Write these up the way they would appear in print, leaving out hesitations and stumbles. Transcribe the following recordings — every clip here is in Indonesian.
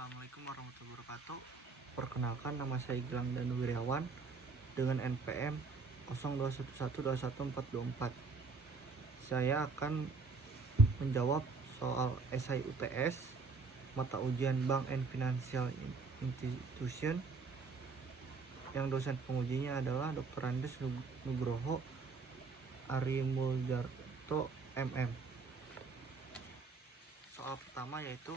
Assalamualaikum warahmatullahi wabarakatuh. Perkenalkan, nama saya Gilang Danu Wiryawan dengan NPM 0211212424. Saya akan menjawab soal esai UTS mata ujian Bank and Financial Institution yang dosen pengujinya adalah Dr. Andes Nugroho Arimuljarto MM. Soal pertama yaitu,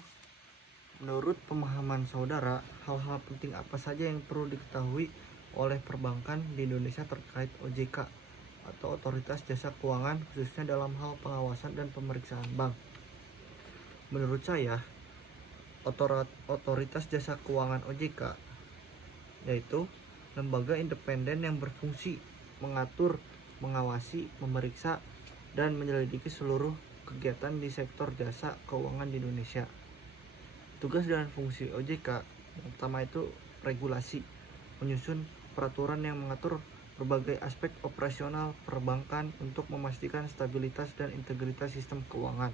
menurut pemahaman saudara, hal-hal penting apa saja yang perlu diketahui oleh perbankan di Indonesia terkait OJK atau Otoritas Jasa Keuangan, khususnya dalam hal pengawasan dan pemeriksaan bank? Menurut saya, Otoritas Jasa Keuangan OJK yaitu lembaga independen yang berfungsi mengatur, mengawasi, memeriksa, dan menyelidiki seluruh kegiatan di sektor jasa keuangan di Indonesia. Tugas dan fungsi OJK yang pertama itu regulasi, menyusun peraturan yang mengatur berbagai aspek operasional perbankan untuk memastikan stabilitas dan integritas sistem keuangan.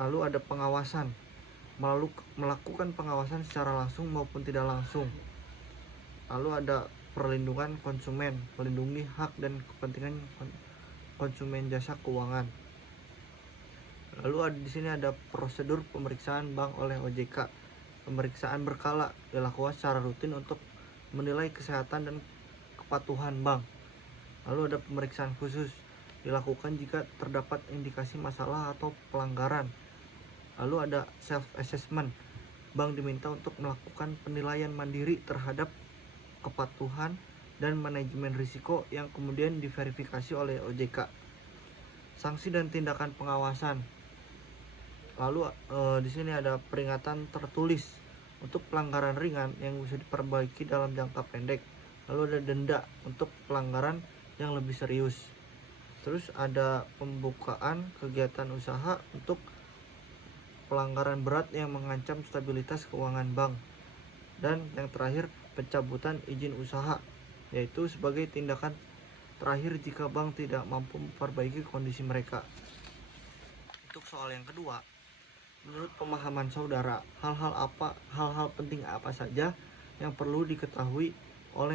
Lalu ada pengawasan, melakukan pengawasan secara langsung maupun tidak langsung. Lalu ada perlindungan konsumen, melindungi hak dan kepentingan konsumen jasa keuangan. Lalu di sini ada prosedur pemeriksaan bank oleh OJK. Pemeriksaan berkala dilakukan secara rutin untuk menilai kesehatan dan kepatuhan bank. Lalu ada pemeriksaan khusus, dilakukan jika terdapat indikasi masalah atau pelanggaran. Lalu ada self assessment. Bank diminta untuk melakukan penilaian mandiri terhadap kepatuhan dan manajemen risiko yang kemudian diverifikasi oleh OJK. Sanksi dan tindakan pengawasan. Lalu di sini ada peringatan tertulis untuk pelanggaran ringan yang bisa diperbaiki dalam jangka pendek. Lalu ada denda untuk pelanggaran yang lebih serius. Terus ada pembukaan kegiatan usaha untuk pelanggaran berat yang mengancam stabilitas keuangan bank. Dan yang terakhir, pencabutan izin usaha, yaitu sebagai tindakan terakhir jika bank tidak mampu memperbaiki kondisi mereka. Untuk soal yang kedua, menurut pemahaman saudara, hal-hal penting apa saja yang perlu diketahui oleh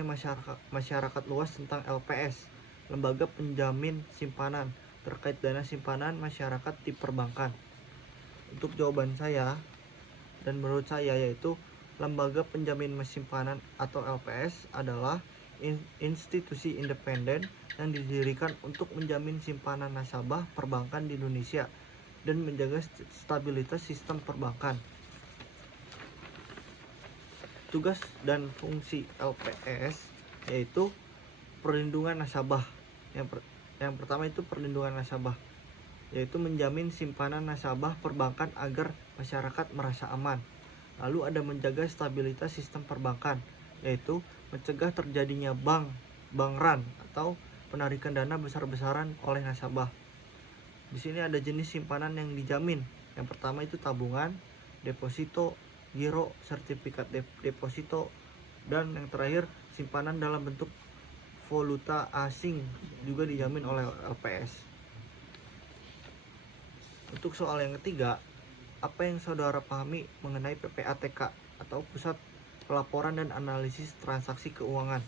masyarakat luas tentang LPS, lembaga penjamin simpanan, terkait dana simpanan masyarakat di perbankan? Untuk jawaban saya dan menurut saya yaitu, lembaga penjamin simpanan atau LPS adalah institusi independen yang didirikan untuk menjamin simpanan nasabah perbankan di Indonesia dan menjaga stabilitas sistem perbankan. Tugas dan fungsi LPS yaitu perlindungan nasabah. Yang pertama itu perlindungan nasabah, yaitu menjamin simpanan nasabah perbankan agar masyarakat merasa aman. Lalu ada menjaga stabilitas sistem perbankan, yaitu mencegah terjadinya bank run atau penarikan dana besar-besaran oleh nasabah. Di sini ada jenis simpanan yang dijamin. Yang pertama itu tabungan, deposito, giro, sertifikat deposito, dan yang terakhir simpanan dalam bentuk valuta asing juga dijamin oleh LPS. Untuk soal yang ketiga, apa yang saudara pahami mengenai PPATK atau Pusat Pelaporan dan Analisis Transaksi Keuangan?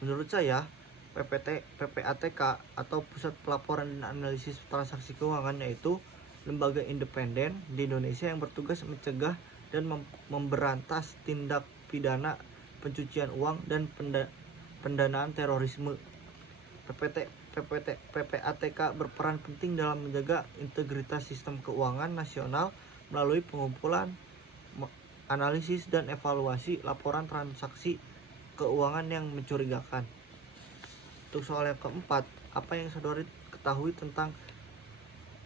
Menurut saya, PPATK atau Pusat Pelaporan dan Analisis Transaksi Keuangan yaitu lembaga independen di Indonesia yang bertugas mencegah dan memberantas tindak pidana pencucian uang dan pendanaan terorisme. PPATK berperan penting dalam menjaga integritas sistem keuangan nasional melalui pengumpulan, analisis, dan evaluasi laporan transaksi keuangan yang mencurigakan. Untuk soal yang keempat, apa yang saudara ketahui tentang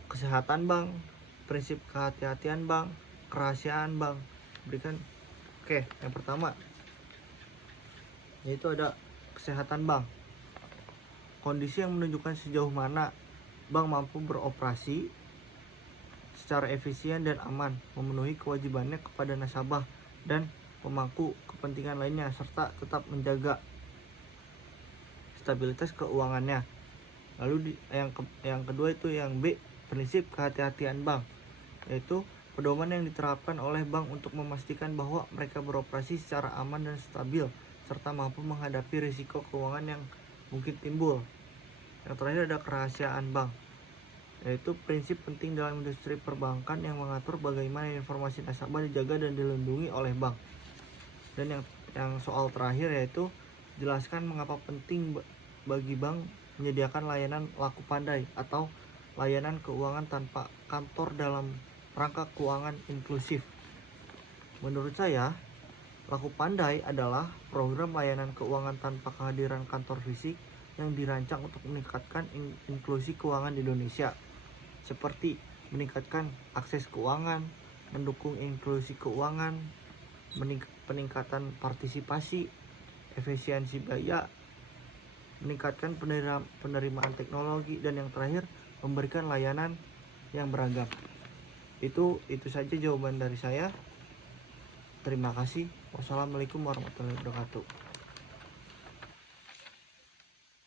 kesehatan bank, prinsip kehati-hatian bank, kerahasiaan bank? Berikan. Oke, yang pertama yaitu ada kesehatan bank. Kondisi yang menunjukkan sejauh mana bank mampu beroperasi secara efisien dan aman, memenuhi kewajibannya kepada nasabah dan pemangku kepentingan lainnya, serta tetap menjaga stabilitas keuangannya. Lalu yang kedua itu yang B, prinsip kehati-hatian bank. yaitu pedoman yang diterapkan oleh bank untuk memastikan bahwa mereka beroperasi secara aman dan stabil, serta mampu menghadapi risiko keuangan yang mungkin timbul. Yang terakhir ada kerahasiaan bank, yaitu prinsip penting dalam industri perbankan yang mengatur bagaimana informasi nasabah dijaga dan dilindungi oleh bank. Dan yang soal terakhir yaitu jelaskan mengapa penting bagi bank menyediakan layanan laku pandai atau layanan keuangan tanpa kantor dalam rangka keuangan inklusif. Menurut saya, laku pandai adalah program layanan keuangan tanpa kehadiran kantor fisik yang dirancang untuk meningkatkan inklusi keuangan di Indonesia, seperti meningkatkan akses keuangan, mendukung inklusi keuangan, peningkatan partisipasi, efisiensi biaya, meningkatkan penerimaan teknologi, dan yang terakhir memberikan layanan yang beragam. Itu saja jawaban dari saya. Terima kasih. Wassalamualaikum warahmatullahi wabarakatuh.